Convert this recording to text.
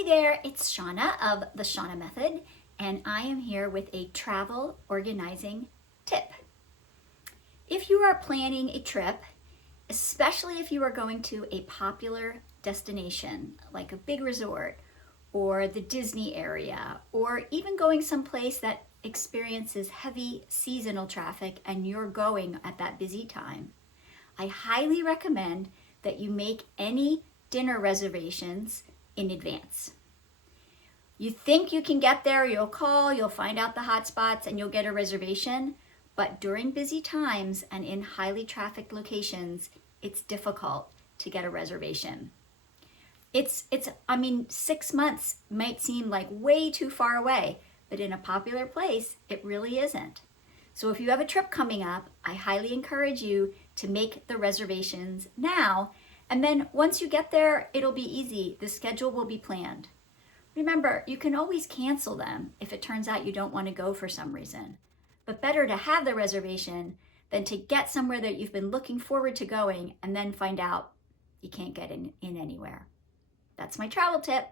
Hey there, it's Shauna of the Shauna Method, and I am here with a travel organizing tip. If you are planning a trip, especially if you are going to a popular destination like a big resort or the Disney area, or even going someplace that experiences heavy seasonal traffic and you're going at that busy time, I highly recommend that you make any dinner reservations in advance. You think you can get there, you'll call, you'll find out the hot spots, and you'll get a reservation. But during busy times and in highly trafficked locations, it's difficult to get a reservation. I mean, 6 months might seem like way too far away, but in a popular place, it really isn't. So if you have a trip coming up, I highly encourage you to make the reservations now. And then once you get there, it'll be easy. The schedule will be planned. Remember, you can always cancel them if it turns out you don't want to go for some reason. But better to have the reservation than to get somewhere that you've been looking forward to going and then find out you can't get in anywhere. That's my travel tip.